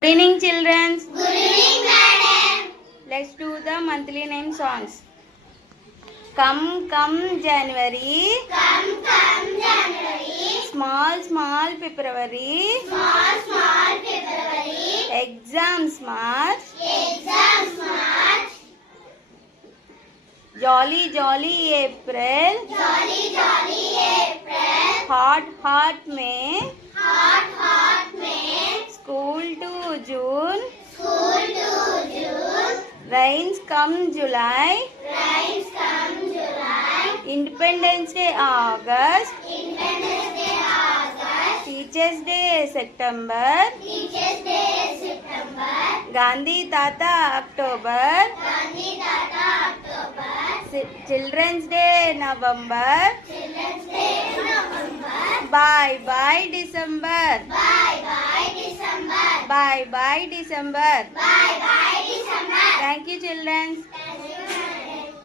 Good evening, children. Good evening, madam. Let's do the monthly name songs. Come, come, January. Come, January. Small, small February. Small, small February. Exams March. Exams March. Jolly, jolly April. Jolly, jolly April. Hot, hot May. Hot, hot May. School to June. School to June. Rains come July. Rains come July. Independence Day August. Independence Day August. Teachers Day September. Teachers Day September. Gandhi Tata October. Gandhi Tata October. Children's Day November. Children's Day November. Bye bye December. Bye bye December. Bye bye December. Bye bye December. Thank you, children. Thank you.